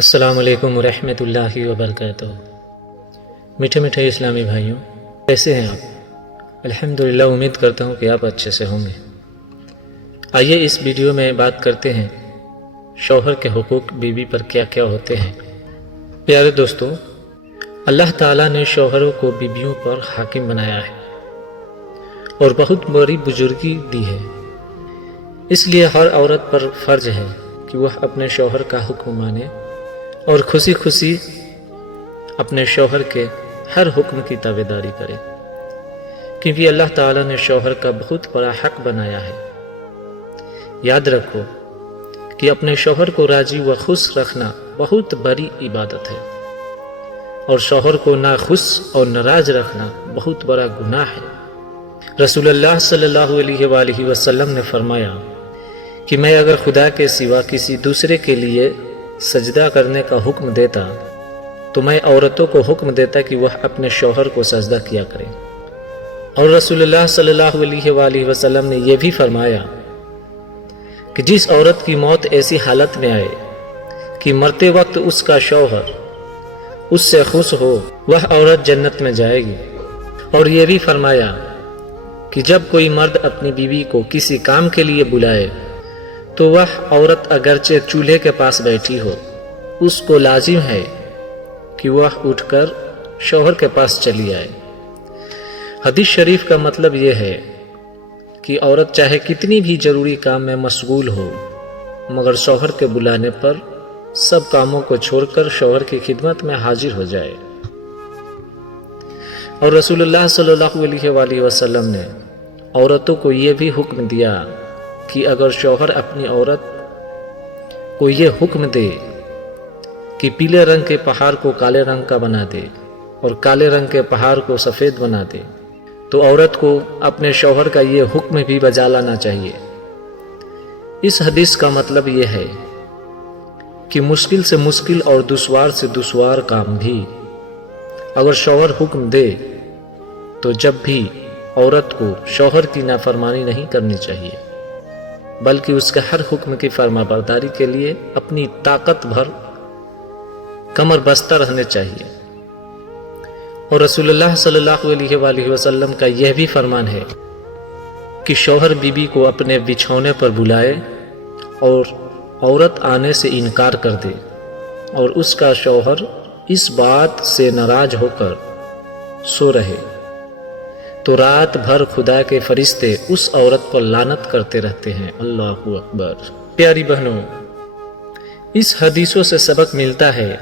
السلام علیکم ورحمۃ اللہ وبرکاتہ۔ میٹھے میٹھے اسلامی بھائیوں، کیسے ہیں آپ؟ الحمدللہ، امید کرتا ہوں کہ آپ اچھے سے ہوں گے۔ آئیے اس ویڈیو میں بات کرتے ہیں شوہر کے حقوق بیوی پر کیا کیا ہوتے ہیں۔ پیارے دوستو، اللہ تعالیٰ نے شوہروں کو بیویوں پر حاکم بنایا ہے اور بہت بڑی بزرگی دی ہے۔ اس لیے ہر عورت پر فرض ہے کہ وہ اپنے شوہر کا حکم مانے اور خوشی خوشی اپنے شوہر کے ہر حکم کی تابعداری کرے، کیونکہ اللہ تعالیٰ نے شوہر کا بہت بڑا حق بنایا ہے۔ یاد رکھو کہ اپنے شوہر کو راضی و خوش رکھنا بہت بڑی عبادت ہے، اور شوہر کو ناخوش اور ناراض رکھنا بہت بڑا گناہ ہے۔ رسول اللہ صلی اللہ علیہ وآلہ وسلم نے فرمایا کہ میں اگر خدا کے سوا کسی دوسرے کے لیے سجدہ کرنے کا حکم دیتا تو میں عورتوں کو حکم دیتا کہ وہ اپنے شوہر کو سجدہ کیا کریں۔ اور رسول اللہ صلی اللہ علیہ وآلہ وسلم نے یہ بھی فرمایا کہ جس عورت کی موت ایسی حالت میں آئے کہ مرتے وقت اس کا شوہر اس سے خوش ہو، وہ عورت جنت میں جائے گی۔ اور یہ بھی فرمایا کہ جب کوئی مرد اپنی بیوی کو کسی کام کے لیے بلائے تو وہ عورت اگرچہ چولہے کے پاس بیٹھی ہو، اس کو لازم ہے کہ وہ اٹھ کر شوہر کے پاس چلی آئے۔ حدیث شریف کا مطلب یہ ہے کہ عورت چاہے کتنی بھی ضروری کام میں مشغول ہو، مگر شوہر کے بلانے پر سب کاموں کو چھوڑ کر شوہر کی خدمت میں حاضر ہو جائے۔ اور رسول اللہ صلی اللہ علیہ وآلہ وسلم نے عورتوں کو یہ بھی حکم دیا کہ اگر شوہر اپنی عورت کو یہ حکم دے کہ پیلے رنگ کے پہاڑ کو کالے رنگ کا بنا دے اور کالے رنگ کے پہاڑ کو سفید بنا دے، تو عورت کو اپنے شوہر کا یہ حکم بھی بجا لانا چاہیے۔ اس حدیث کا مطلب یہ ہے کہ مشکل سے مشکل اور دشوار سے دشوار کام بھی اگر شوہر حکم دے تو جب بھی عورت کو شوہر کی نافرمانی نہیں کرنی چاہیے، بلکہ اس کے ہر حکم کی فرما برداری کے لیے اپنی طاقت بھر کمر بستہ رہنے چاہیے۔ اور رسول اللہ صلی اللہ علیہ وآلہ وسلم کا یہ بھی فرمان ہے کہ شوہر بیوی کو اپنے بچھونے پر بلائے اور عورت آنے سے انکار کر دے اور اس کا شوہر اس بات سے ناراض ہو کر سو رہے تو رات بھر خدا کے فرشتے اس عورت پر لعنت کرتے رہتے ہیں۔ اللہ اکبر۔ پیاری بہنوں، اس حدیثوں سے سبق ملتا ہے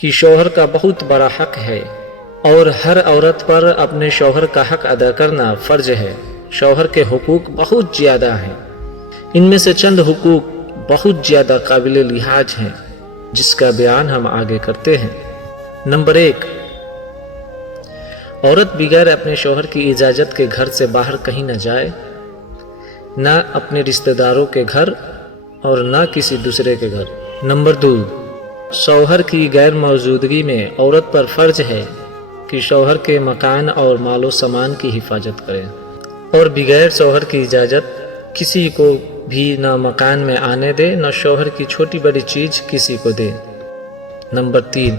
کہ شوہر کا بہت بڑا حق ہے اور ہر عورت پر اپنے شوہر کا حق ادا کرنا فرض ہے۔ شوہر کے حقوق بہت زیادہ ہیں، ان میں سے چند حقوق بہت زیادہ قابل لحاظ ہیں جس کا بیان ہم آگے کرتے ہیں۔ نمبر 1، عورت بغیر اپنے شوہر کی اجازت کے گھر سے باہر کہیں نہ جائے، نہ اپنے رشتہ داروں کے گھر اور نہ کسی دوسرے کے گھر۔ نمبر 2، شوہر کی غیر موجودگی میں عورت پر فرض ہے کہ شوہر کے مکان اور مال و سامان کی حفاظت کرے اور بغیر شوہر کی اجازت کسی کو بھی نہ مکان میں آنے دے، نہ شوہر کی چھوٹی بڑی چیز کسی کو دے۔ نمبر 3،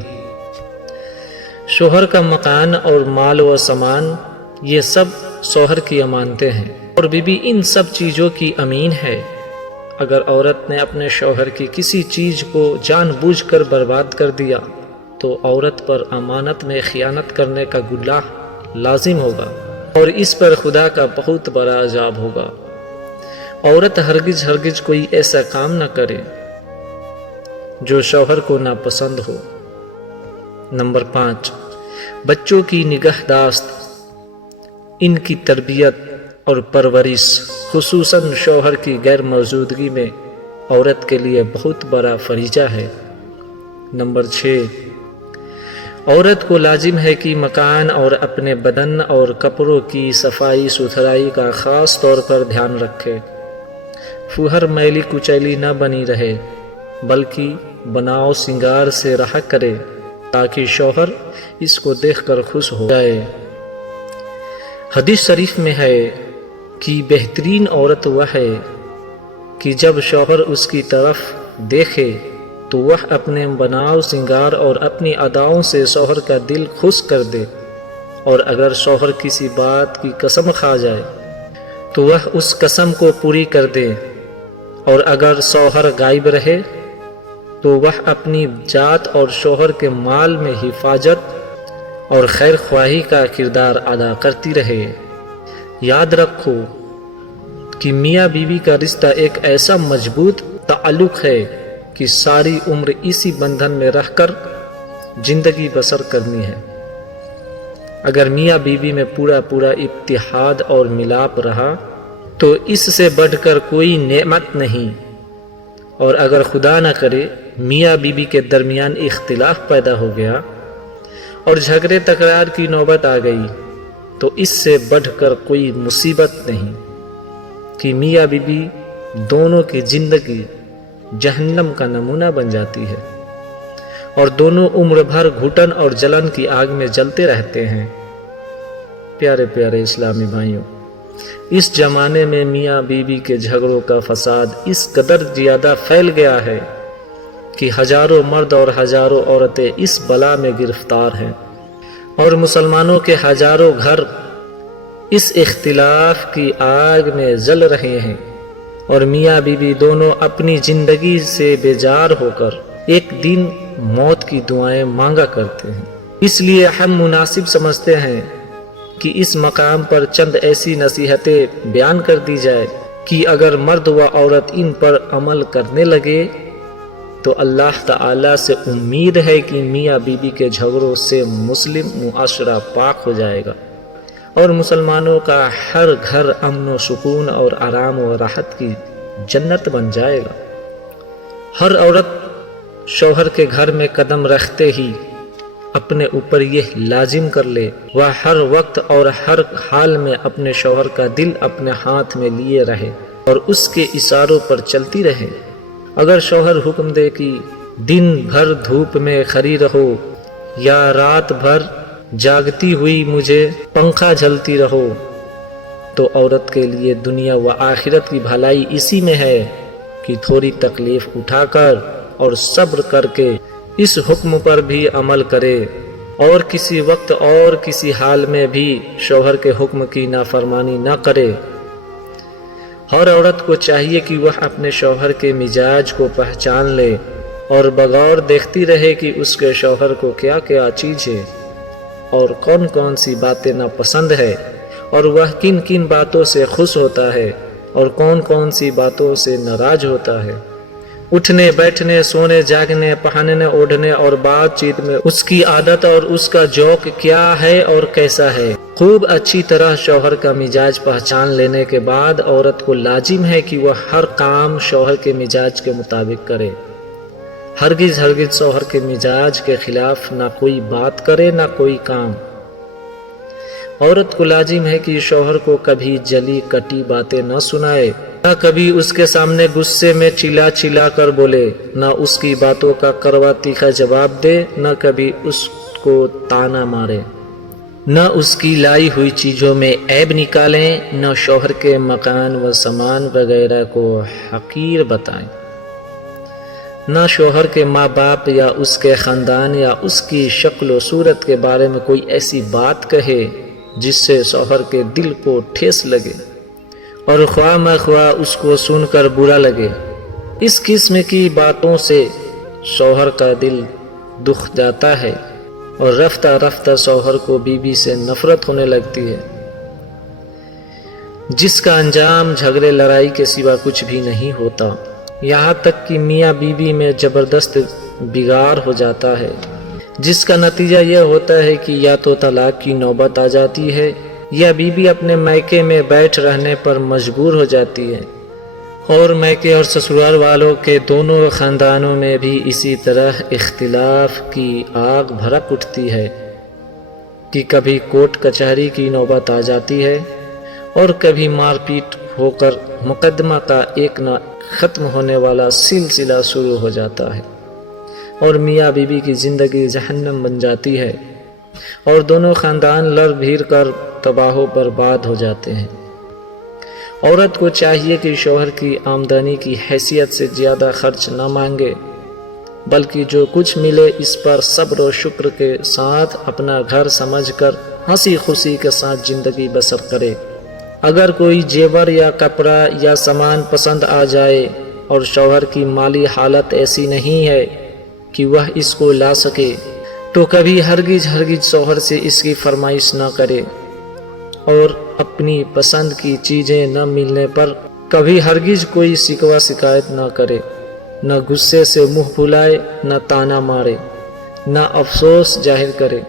شوہر کا مکان اور مال و سامان یہ سب شوہر کی امانتیں ہیں اور بیوی ان سب چیزوں کی امین ہے۔ اگر عورت نے اپنے شوہر کی کسی چیز کو جان بوجھ کر برباد کر دیا تو عورت پر امانت میں خیانت کرنے کا گناہ لازم ہوگا اور اس پر خدا کا بہت بڑا عذاب ہوگا۔ عورت ہرگز کوئی ایسا کام نہ کرے جو شوہر کو ناپسند ہو۔ نمبر 5، بچوں کی نگہداشت، ان کی تربیت اور پرورش خصوصاً شوہر کی غیر موجودگی میں عورت کے لیے بہت بڑا فریضہ ہے۔ نمبر 6، عورت کو لازم ہے کہ مکان اور اپنے بدن اور کپڑوں کی صفائی ستھرائی کا خاص طور پر دھیان رکھے۔ فوہر میلی کچیلی نہ بنی رہے بلکہ بناؤ سنگار سے رہا کرے تاکہ شوہر اس کو دیکھ کر خوش ہو جائے۔ حدیث شریف میں ہے کہ بہترین عورت وہ ہے کہ جب شوہر اس کی طرف دیکھے تو وہ اپنے بناؤ سنگار اور اپنی اداؤں سے شوہر کا دل خوش کر دے، اور اگر شوہر کسی بات کی قسم کھا جائے تو وہ اس قسم کو پوری کر دے، اور اگر شوہر غائب رہے تو وہ اپنی ذات اور شوہر کے مال میں حفاظت اور خیر خواہی کا کردار ادا کرتی رہے۔ یاد رکھو کہ میاں بیوی کا رشتہ ایک ایسا مضبوط تعلق ہے کہ ساری عمر اسی بندھن میں رہ کر زندگی بسر کرنی ہے۔ اگر میاں بیوی میں پورا اتحاد اور ملاپ رہا تو اس سے بڑھ کر کوئی نعمت نہیں، اور اگر خدا نہ کرے میاں بیوی کے درمیان اختلاف پیدا ہو گیا اور جھگڑے تکرار کی نوبت آ گئی تو اس سے بڑھ کر کوئی مصیبت نہیں کہ میاں بیوی دونوں کی زندگی جہنم کا نمونہ بن جاتی ہے، اور دونوں عمر بھر گھٹن اور جلن کی آگ میں جلتے رہتے ہیں۔ پیارے پیارے اسلامی بھائیوں، اس زمانے میں میاں بیوی کے جھگڑوں کا فساد اس قدر زیادہ پھیل گیا ہے کہ ہزاروں مرد اور ہزاروں عورتیں اس بلا میں گرفتار ہیں، اور مسلمانوں کے ہزاروں گھر اس اختلاف کی آگ میں جل رہے ہیں، اور میاں بیوی دونوں اپنی زندگی سے بیزار ہو کر ایک دن موت کی دعائیں مانگا کرتے ہیں۔ اس لیے ہم مناسب سمجھتے ہیں کہ اس مقام پر چند ایسی نصیحتیں بیان کر دی جائے کہ اگر مرد و عورت ان پر عمل کرنے لگے تو اللہ تعالیٰ سے امید ہے کہ میاں بیوی کے جھگڑوں سے مسلم معاشرہ پاک ہو جائے گا، اور مسلمانوں کا ہر گھر امن و سکون اور آرام و راحت کی جنت بن جائے گا۔ ہر عورت شوہر کے گھر میں قدم رکھتے ہی اپنے اوپر یہ لازم کر لے وہ ہر وقت اور ہر حال میں اپنے شوہر کا دل اپنے ہاتھ میں لیے رہے اور اس کے اشاروں پر چلتی رہے۔ اگر شوہر حکم دے کہ دن بھر دھوپ میں کھڑی رہو یا رات بھر جاگتی ہوئی مجھے پنکھا جھلتی رہو، تو عورت کے لیے دنیا و آخرت کی بھلائی اسی میں ہے کہ تھوڑی تکلیف اٹھا کر اور صبر کر کے اس حکم پر بھی عمل کرے، اور کسی وقت اور کسی حال میں بھی شوہر کے حکم کی نافرمانی نہ کرے۔ ہر عورت کو چاہیے کہ وہ اپنے شوہر کے مزاج کو پہچان لے اور بغور دیکھتی رہے کہ اس کے شوہر کو کیا کیا چیز ہے اور کون کون سی باتیں ناپسند ہے، اور وہ کن کن باتوں سے خوش ہوتا ہے اور کون کون سی باتوں سے ناراض ہوتا ہے۔ اٹھنے بیٹھنے، سونے جاگنے، پہننے اوڑھنے اور بات چیت میں اس کی عادت اور اس کا ذوق کیا ہے اور کیسا ہے۔ خوب اچھی طرح شوہر کا مزاج پہچان لینے کے بعد عورت کو لازم ہے کہ وہ ہر کام شوہر کے مزاج کے مطابق کرے۔ ہرگز شوہر کے مزاج کے خلاف نہ کوئی بات کرے نہ کوئی کام۔ عورت کو لازم ہے کہ شوہر کو کبھی جلی کٹی باتیں نہ سنائے، نہ کبھی اس کے سامنے غصے میں چلا کر بولے، نہ اس کی باتوں کا کڑوا تیکھا جواب دے، نہ کبھی اس کو تانا مارے، نہ اس کی لائی ہوئی چیزوں میں عیب نکالیں، نہ شوہر کے مکان و سامان وغیرہ کو حقیر بتائیں، نہ شوہر کے ماں باپ یا اس کے خاندان یا اس کی شکل و صورت کے بارے میں کوئی ایسی بات کہے جس سے شوہر کے دل کو ٹھیس لگے اور خواہ مخواہ اس کو سن کر برا لگے۔ اس قسم کی باتوں سے شوہر کا دل دکھ جاتا ہے اور رفتہ رفتہ شوہر کو بیوی سے نفرت ہونے لگتی ہے، جس کا انجام جھگڑے لڑائی کے سوا کچھ بھی نہیں ہوتا، یہاں تک کہ میاں بیوی میں زبردست بگاڑ ہو جاتا ہے، جس کا نتیجہ یہ ہوتا ہے کہ یا تو طلاق کی نوبت آ جاتی ہے یا بیوی اپنے میکے میں بیٹھ رہنے پر مجبور ہو جاتی ہے، اور میکے اور سسرال والوں کے دونوں خاندانوں میں بھی اسی طرح اختلاف کی آگ بھڑک اٹھتی ہے کہ کبھی کورٹ کچہری کی نوبت آ جاتی ہے اور کبھی مار پیٹ ہو کر مقدمہ کا ایک نہ ختم ہونے والا سلسلہ شروع ہو جاتا ہے، اور میاں بیوی کی زندگی جہنم بن جاتی ہے اور دونوں خاندان لڑ بھیڑ کر تباہ و برباد ہو جاتے ہیں۔ عورت کو چاہیے کہ شوہر کی آمدنی کی حیثیت سے زیادہ خرچ نہ مانگے بلکہ جو کچھ ملے اس پر صبر و شکر کے ساتھ اپنا گھر سمجھ کر ہنسی خوشی کے ساتھ زندگی بسر کرے۔ اگر کوئی زیور یا کپڑا یا سامان پسند آ جائے اور شوہر کی مالی حالت ایسی نہیں ہے کہ وہ اس کو لا سکے تو کبھی ہرگز شوہر سے اس کی فرمائش نہ کرے، اور اپنی پسند کی چیزیں نہ ملنے پر کبھی ہرگز کوئی شکوہ شکایت نہ کرے، نہ غصے سے منہ پھلائے، نہ تانا مارے، نہ افسوس ظاہر کرے،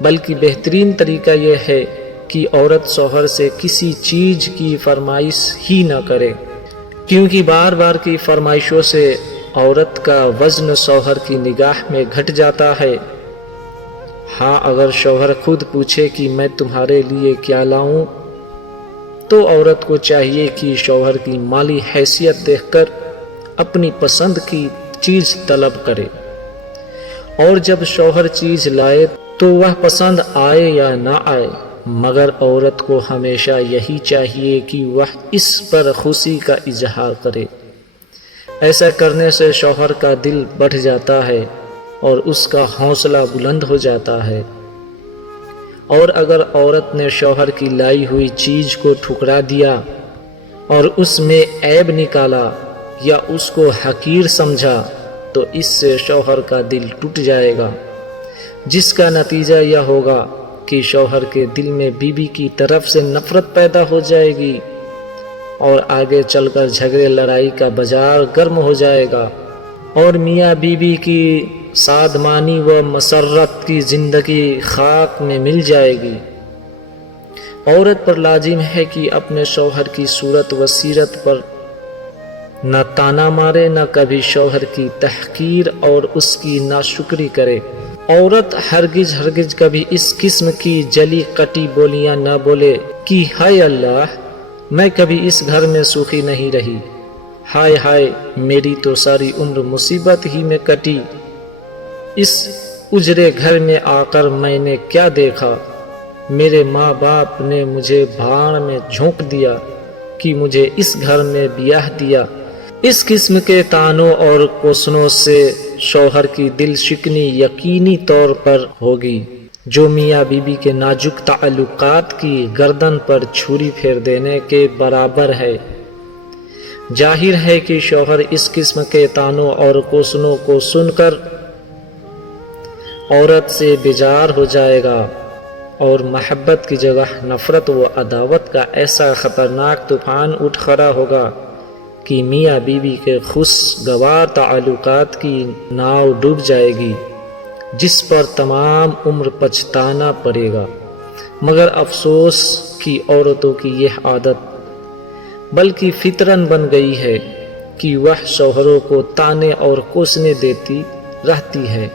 بلکہ بہترین طریقہ یہ ہے کہ عورت شوہر سے کسی چیز کی فرمائش ہی نہ کرے، کیونکہ بار بار کی فرمائشوں سے عورت کا وزن شوہر کی نگاہ میں گھٹ جاتا ہے۔ ہاں، اگر شوہر خود پوچھے کہ میں تمہارے لیے کیا لاؤں، تو عورت کو چاہیے کہ شوہر کی مالی حیثیت دیکھ کر اپنی پسند کی چیز طلب کرے، اور جب شوہر چیز لائے تو وہ پسند آئے یا نہ آئے، مگر عورت کو ہمیشہ یہی چاہیے کہ وہ اس پر خوشی کا اظہار کرے۔ ایسا کرنے سے شوہر کا دل بڑھ جاتا ہے اور اس کا حوصلہ بلند ہو جاتا ہے، اور اگر عورت نے شوہر کی لائی ہوئی چیز کو ٹھکرا دیا اور اس میں عیب نکالا یا اس کو حقیر سمجھا تو اس سے شوہر کا دل ٹوٹ جائے گا، جس کا نتیجہ یہ ہوگا کہ شوہر کے دل میں بیوی کی طرف سے نفرت پیدا ہو جائے گی، اور آگے چل کر جھگڑے لڑائی کا بازار گرم ہو جائے گا، اور میاں بیوی کی سادمانی و مسرت کی زندگی خاک میں مل جائے گی۔ عورت پر لازم ہے کہ اپنے شوہر کی صورت و سیرت پر نہ تانا مارے، نہ کبھی شوہر کی تحقیر اور اس کی ناشکری کرے۔ عورت ہرگز کبھی اس قسم کی جلی کٹی بولیاں نہ بولے کہ ہائے اللہ، میں کبھی اس گھر میں سوکھی نہیں رہی، ہائے ہائے میری تو ساری عمر مصیبت ہی میں کٹی، اس اجڑے گھر میں آ کر میں نے کیا دیکھا، میرے ماں باپ نے مجھے بھاڑ میں جھونک دیا کہ مجھے اس گھر میں بیاہ دیا۔ اس قسم کے طعنوں اور کوسنوں سے شوہر کی دل شکنی یقینی طور پر ہوگی، جو میاں بیوی کے نازک تعلقات کی گردن پر چھری پھیر دینے کے برابر ہے۔ ظاہر ہے کہ شوہر اس قسم کے طعنوں اور کوسنوں کو سن کر عورت سے بیزار ہو جائے گا، اور محبت کی جگہ نفرت و عداوت کا ایسا خطرناک طوفان اٹھ کھڑا ہوگا کہ میاں بیوی کے خوشگوار تعلقات کی ناؤ ڈوب جائے گی، جس پر تمام عمر پچھتانا پڑے گا۔ مگر افسوس کہ عورتوں کی یہ عادت بلکہ فطرن بن گئی ہے کہ وہ شوہروں کو طعنے اور کوسنے دیتی رہتی ہے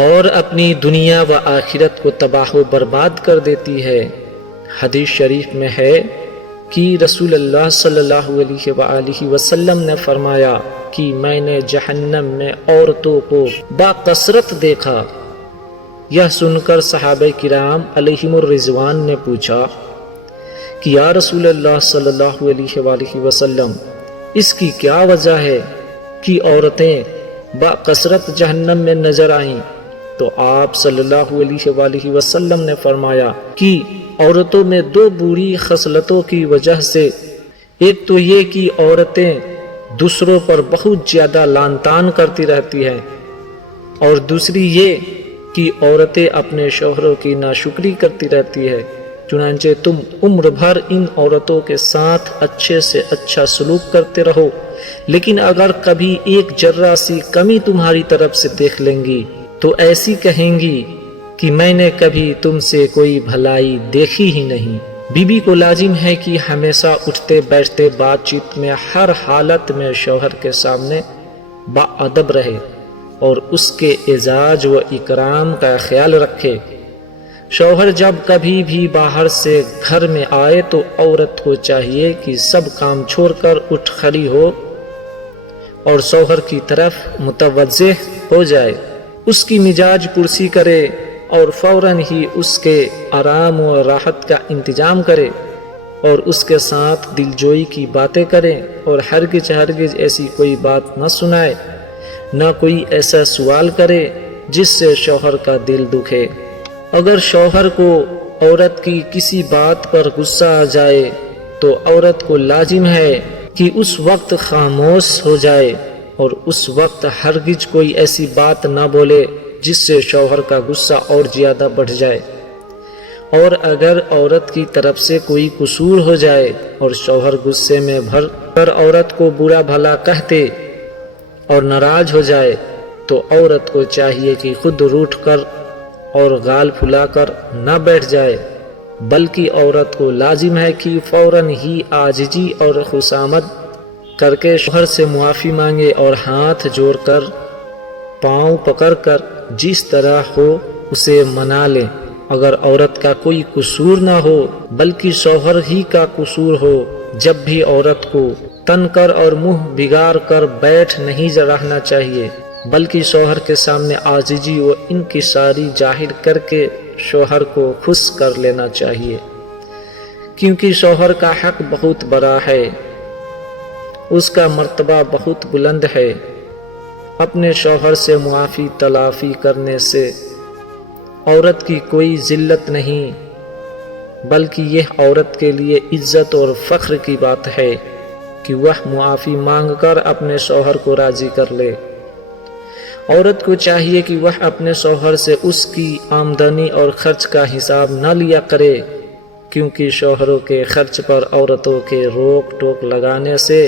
اور اپنی دنیا و آخرت کو تباہ و برباد کر دیتی ہے۔ حدیث شریف میں ہے کہ رسول اللہ صلی اللہ علیہ وآلہ وسلم نے فرمایا کہ میں نے جہنم میں عورتوں کو باکثرت دیکھا۔ یہ سن کر صحابہ کرام علیہم الرضوان نے پوچھا کہ یا رسول اللہ صلی اللہ علیہ وآلہ وسلم، اس کی کیا وجہ ہے کہ عورتیں باکثرت جہنم میں نظر آئیں؟ تو آپ صلی اللہ علیہ وآلہ وسلم نے فرمایا کہ عورتوں میں دو بری خصلتوں کی وجہ سے، ایک تو یہ کہ عورتیں دوسروں پر بہت زیادہ لعن طعن کرتی رہتی ہیں، اور دوسری یہ کہ عورتیں اپنے شوہروں کی ناشکری کرتی رہتی ہے۔ چنانچہ تم عمر بھر ان عورتوں کے ساتھ اچھے سے اچھا سلوک کرتے رہو، لیکن اگر کبھی ایک ذرہ سی کمی تمہاری طرف سے دیکھ لیں گی تو ایسی کہیں گی کہ میں نے کبھی تم سے کوئی بھلائی دیکھی ہی نہیں۔ بیوی کو لازم ہے کہ ہمیشہ اٹھتے بیٹھتے بات چیت میں ہر حالت میں شوہر کے سامنے باادب رہے اور اس کے اعزاز و اکرام کا خیال رکھے۔ شوہر جب کبھی بھی باہر سے گھر میں آئے تو عورت کو چاہیے کہ سب کام چھوڑ کر اٹھ کھڑی ہو اور شوہر کی طرف متوجہ ہو جائے، اس کی مزاج پرسی کرے اور فوراً ہی اس کے آرام و راحت کا انتظام کرے اور اس کے ساتھ دلجوئی کی باتیں کریں اور ہرگز ایسی کوئی بات نہ سنائے نہ کوئی ایسا سوال کرے جس سے شوہر کا دل دکھے۔ اگر شوہر کو عورت کی کسی بات پر غصہ آ جائے تو عورت کو لازم ہے کہ اس وقت خاموش ہو جائے اور اس وقت ہرگز کوئی ایسی بات نہ بولے جس سے شوہر کا غصہ اور زیادہ بڑھ جائے۔ اور اگر عورت کی طرف سے کوئی قصور ہو جائے اور شوہر غصے میں بھر کر عورت کو برا بھلا کہتے اور ناراض ہو جائے تو عورت کو چاہیے کہ خود روٹھ کر اور گال پھلا کر نہ بیٹھ جائے، بلکہ عورت کو لازم ہے کہ فوراً ہی عاجزی اور خصامت کر کے شوہر سے معافی مانگے اور ہاتھ جوڑ کر پاؤں پکڑ کر جس طرح ہو اسے منا لے۔ اگر عورت کا کوئی قصور نہ ہو بلکہ شوہر ہی کا قصور ہو، جب بھی عورت کو تن کر اور منہ بگاڑ کر بیٹھ نہیں رہنا چاہیے، بلکہ شوہر کے سامنے عاجزی و انکساری ظاہر کر کے شوہر کو خوش کر لینا چاہیے، کیونکہ شوہر کا حق بہت بڑا ہے، اس کا مرتبہ بہت بلند ہے۔ اپنے شوہر سے معافی تلافی کرنے سے عورت کی کوئی ذلت نہیں، بلکہ یہ عورت کے لیے عزت اور فخر کی بات ہے کہ وہ معافی مانگ کر اپنے شوہر کو راضی کر لے۔ عورت کو چاہیے کہ وہ اپنے شوہر سے اس کی آمدنی اور خرچ کا حساب نہ لیا کرے، کیونکہ شوہروں کے خرچ پر عورتوں کے روک ٹوک لگانے سے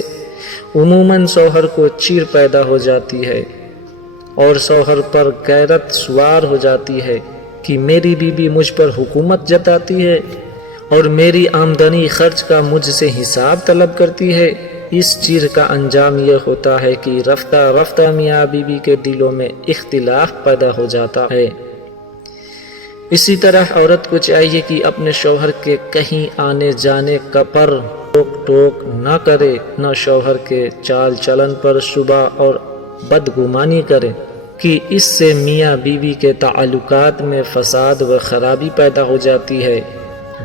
عموماً شوہر کو چیر پیدا ہو جاتی ہے اور شوہر پر غیرت سوار ہو جاتی ہے کہ میری بیوی مجھ پر حکومت جتاتی ہے اور میری آمدنی خرچ کا مجھ سے حساب طلب کرتی ہے۔ اس چیر کا انجام یہ ہوتا ہے کہ رفتہ رفتہ میاں بیوی کے دلوں میں اختلاف پیدا ہو جاتا ہے۔ اسی طرح عورت کو چاہیے کہ اپنے شوہر کے کہیں آنے جانے کا پر روک ٹوک نہ کرے، نہ شوہر کے چال چلن پر شبہ اور بدگمانی کرے کہ اس سے میاں بیوی کے تعلقات میں فساد و خرابی پیدا ہو جاتی ہے۔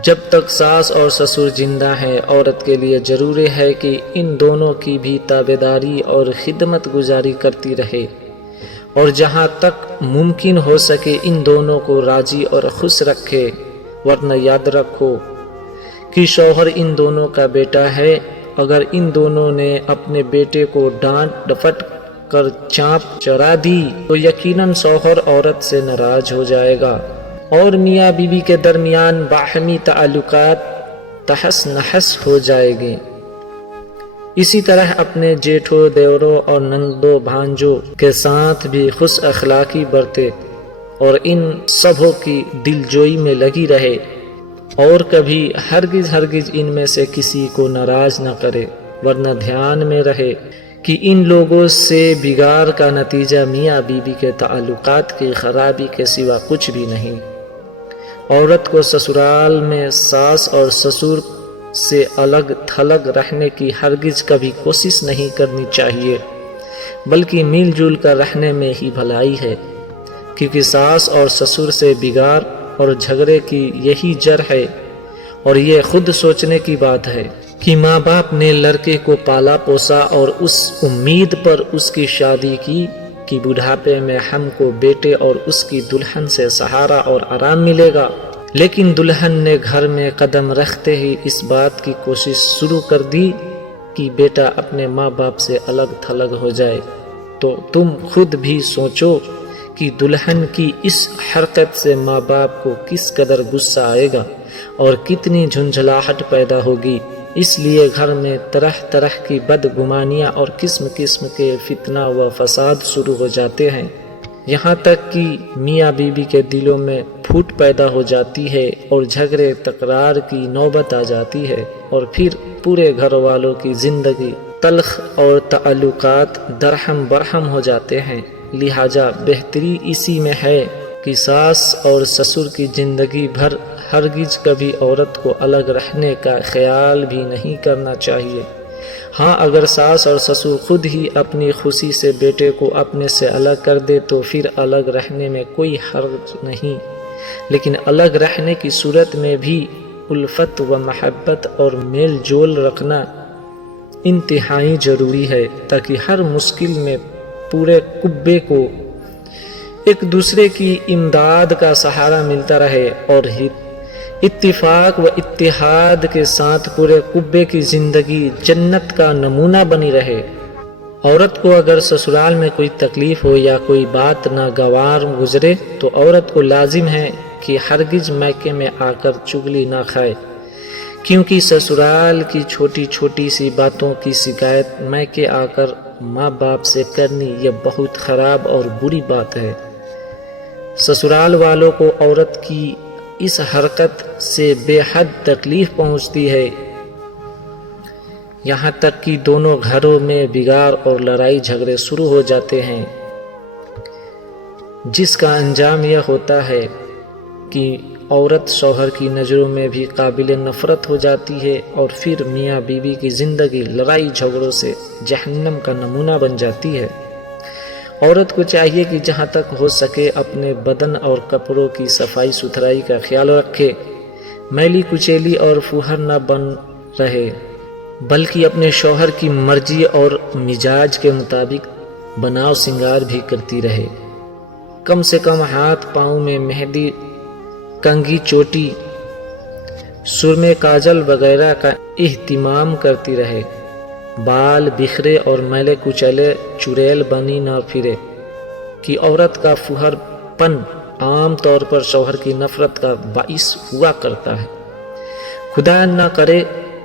جب تک ساس اور سسر زندہ ہیں، عورت کے لیے ضروری ہے کہ ان دونوں کی بھی تابعداری اور خدمت گزاری کرتی رہے، اور جہاں تک ممکن ہو سکے ان دونوں کو راضی اور خوش رکھے، ورنہ یاد رکھو کہ شوہر ان دونوں کا بیٹا ہے۔ اگر ان دونوں نے اپنے بیٹے کو ڈانٹ ڈپٹ کر چانپ چرا دی تو یقیناً شوہر عورت سے ناراض ہو جائے گا اور میاں بیوی کے درمیان باہمی تعلقات تہس نہس ہو جائے گے۔ اسی طرح اپنے جیٹھوں دیوروں اور نندوں بھانجوں کے ساتھ بھی خوش اخلاقی برتے اور ان سبھوں کی دل جوئی میں لگی رہے اور کبھی ہرگز ان میں سے کسی کو ناراض نہ کرے، ورنہ دھیان میں رہے کہ ان لوگوں سے بگاڑ کا نتیجہ میاں بیوی کے تعلقات کی خرابی کے سوا کچھ بھی نہیں۔ عورت کو سسرال میں ساس اور سسر سے الگ تھلگ رہنے کی ہرگز کبھی کوشش نہیں کرنی چاہیے، بلکہ مل جل کر رہنے میں ہی بھلائی ہے، کیونکہ ساس اور سسر سے بگاڑ اور جھگڑے کی یہی جڑ ہے۔ اور یہ خود سوچنے کی بات ہے کہ ماں باپ نے لڑکے کو پالا پوسا اور اس امید پر اس کی شادی کی کہ بڑھاپے میں ہم کو بیٹے اور اس کی دلہن سے سہارا اور آرام ملے گا، لیکن دلہن نے گھر میں قدم رکھتے ہی اس بات کی کوشش شروع کر دی کہ بیٹا اپنے ماں باپ سے الگ تھلگ ہو جائے، تو تم خود بھی سوچو کہ دلہن کی اس حرکت سے ماں باپ کو کس قدر غصہ آئے گا اور کتنی جھنجھلاہٹ پیدا ہوگی۔ اس لیے گھر میں طرح طرح کی بدگمانیاں اور قسم قسم کے فتنہ و فساد شروع ہو جاتے ہیں، یہاں تک کہ میاں بیوی کے دلوں میں پھوٹ پیدا ہو جاتی ہے اور جھگڑے تکرار کی نوبت آ جاتی ہے، اور پھر پورے گھر والوں کی زندگی تلخ اور تعلقات درہم برہم ہو جاتے ہیں۔ لہٰذا بہتری اسی میں ہے کہ ساس اور سسر کی زندگی بھر ہرگز کبھی عورت کو الگ رہنے کا خیال بھی نہیں کرنا چاہیے۔ ہاں، اگر ساس اور سسر خود ہی اپنی خوشی سے بیٹے کو اپنے سے الگ کر دے تو پھر الگ رہنے میں کوئی حرج نہیں، لیکن الگ رہنے کی صورت میں بھی الفت و محبت اور میل جول رکھنا انتہائی ضروری ہے، تاکہ ہر مشکل میں پورے قبے کو ایک دوسرے کی امداد کا سہارا ملتا رہے اور اتفاق و اتحاد کے ساتھ پورے قبے کی زندگی جنت کا نمونہ بنی رہے۔ عورت کو اگر سسرال میں کوئی تکلیف ہو یا کوئی بات ناگوار گزرے تو عورت کو لازم ہے کہ ہرگز میکے میں آ کر چغلی نہ کھائے، کیونکہ سسرال کی چھوٹی چھوٹی سی باتوں کی شکایت میکے آ کر ماں باپ سے کرنی یہ بہت خراب اور بری بات ہے۔ سسرال والوں کو عورت کی اس حرکت سے بے حد تکلیف پہنچتی ہے، یہاں تک کہ دونوں گھروں میں بگاڑ اور لڑائی جھگڑے شروع ہو جاتے ہیں، جس کا انجام یہ ہوتا ہے کہ عورت شوہر کی نظروں میں بھی قابل نفرت ہو جاتی ہے اور پھر میاں بیوی کی زندگی لڑائی جھگڑوں سے جہنم کا نمونہ بن جاتی ہے۔ عورت کو چاہیے کہ جہاں تک ہو سکے اپنے بدن اور کپڑوں کی صفائی ستھرائی کا خیال رکھے، میلی کچیلی اور فوہر نہ بن رہے، بلکہ اپنے شوہر کی مرضی اور مزاج کے مطابق بناؤ سنگار بھی کرتی رہے۔ کم سے کم ہاتھ پاؤں میں مہندی، کنگھی، چوٹی، سرمے، کاجل وغیرہ کا اہتمام کرتی رہے، بال بکھرے اور میلے کچیلے چڑیل بنی نہ پھرے، کہ عورت کا فوہر پن عام طور پر شوہر کی نفرت کا باعث ہوا کرتا ہے۔ خدا نہ کرے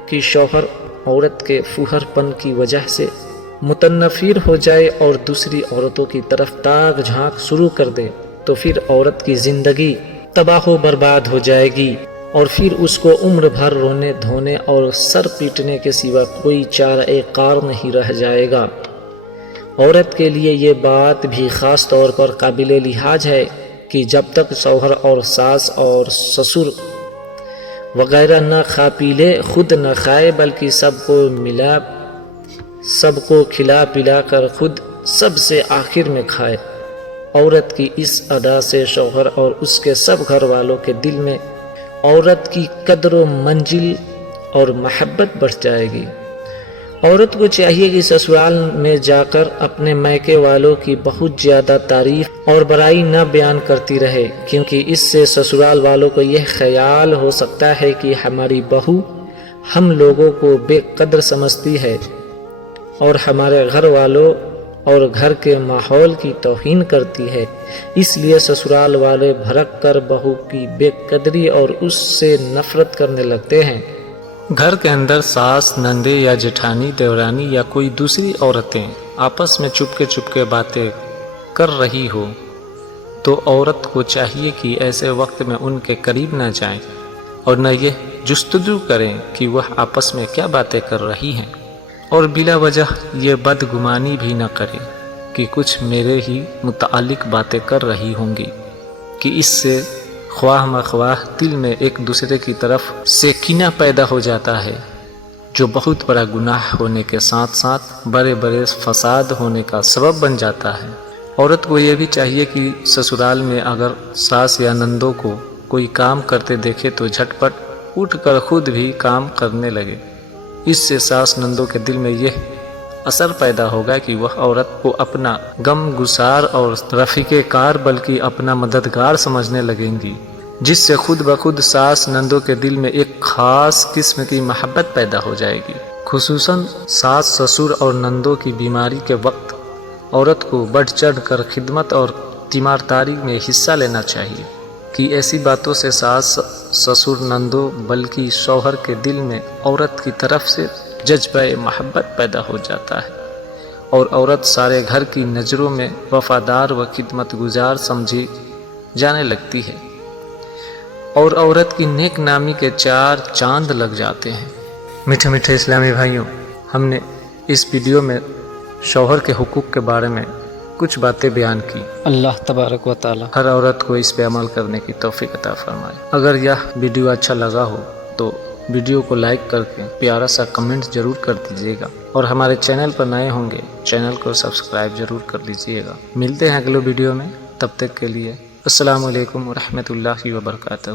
کہ شوہر عورت کے فوہر پن کی وجہ سے متنفر ہو جائے اور دوسری عورتوں کی طرف تاک جھانک شروع کر دے، تو پھر عورت کی زندگی تباہ و برباد ہو جائے گی اور پھر اس کو عمر بھر رونے دھونے اور سر پیٹنے کے سوا کوئی چارہ کار نہیں رہ جائے گا۔ عورت کے لیے یہ بات بھی خاص طور پر قابل لحاظ ہے کہ جب تک شوہر اور ساس اور سسر وغیرہ نہ کھا پی لے، خود نہ کھائے بلکہ سب کو کھلا پلا کر خود سب سے آخر میں کھائے۔ عورت کی اس ادا سے شوہر اور اس کے سب گھر والوں کے دل میں عورت کی قدر و منزل اور محبت بڑھ جائے گی۔ عورت کو چاہیے کہ سسرال میں جا کر اپنے میکے والوں کی بہت زیادہ تعریف اور بڑائی نہ بیان کرتی رہے، کیونکہ اس سے سسرال والوں کو یہ خیال ہو سکتا ہے کہ ہماری بہو ہم لوگوں کو بے قدر سمجھتی ہے اور ہمارے گھر والوں اور گھر کے ماحول کی توہین کرتی ہے، اس لیے سسرال والے بھڑک کر بہو کی بے قدری اور اس سے نفرت کرنے لگتے ہیں۔ گھر کے اندر ساس، نندے یا جٹھانی، دیورانی یا کوئی دوسری عورتیں آپس میں چپ کے باتیں کر رہی ہو تو عورت کو چاہیے کہ ایسے وقت میں ان کے قریب نہ جائیں اور نہ یہ جستجو کریں کہ وہ آپس میں کیا باتیں کر رہی ہیں، اور بلا وجہ یہ بدگمانی بھی نہ کرے کہ کچھ میرے ہی متعلق باتیں کر رہی ہوں گی، کہ اس سے خواہ مخواہ دل میں ایک دوسرے کی طرف سے کینہ پیدا ہو جاتا ہے، جو بہت بڑا گناہ ہونے کے ساتھ ساتھ بڑے فساد ہونے کا سبب بن جاتا ہے۔ عورت کو یہ بھی چاہیے کہ سسرال میں اگر ساس یا نندوں کو کوئی کام کرتے دیکھے تو جھٹ پٹ اٹھ کر خود بھی کام کرنے لگے۔ اس سے ساس نندوں کے دل میں یہ اثر پیدا ہوگا کہ وہ عورت کو اپنا غم گسار اور رفیق کار بلکہ اپنا مددگار سمجھنے لگیں گی، جس سے خود بخود ساس نندوں کے دل میں ایک خاص قسم کی محبت پیدا ہو جائے گی۔ خصوصاً ساس سسر اور نندوں کی بیماری کے وقت عورت کو بڑھ چڑھ کر خدمت اور تیمارداری میں حصہ لینا چاہیے، کہ ایسی باتوں سے ساس سسر نندوں بلکہ شوہر کے دل میں عورت کی طرف سے جذبہ محبت پیدا ہو جاتا ہے اور عورت سارے گھر کی نظروں میں وفادار و خدمت گزار سمجھی جانے لگتی ہے اور عورت کی نیک نامی کے 4 چاند لگ جاتے ہیں۔ میٹھے میٹھے اسلامی بھائیوں، ہم نے اس ویڈیو میں شوہر کے حقوق کے بارے میں کچھ باتیں بیان کی۔ اللہ تبارک و تعالی ہر عورت کو اس پہ عمل کرنے کی توفیق عطا فرمائے۔ اگر یہ ویڈیو اچھا لگا ہو تو ویڈیو کو لائک کر کے پیارا سا کمنٹ ضرور کر دیجیے گا، اور ہمارے چینل پر نئے ہوں گے چینل کو سبسکرائب ضرور کر لیجیے گا۔ ملتے ہیں اگلے ویڈیو میں، تب تک کے لیے السلام علیکم ورحمۃ اللہ وبرکاتہ۔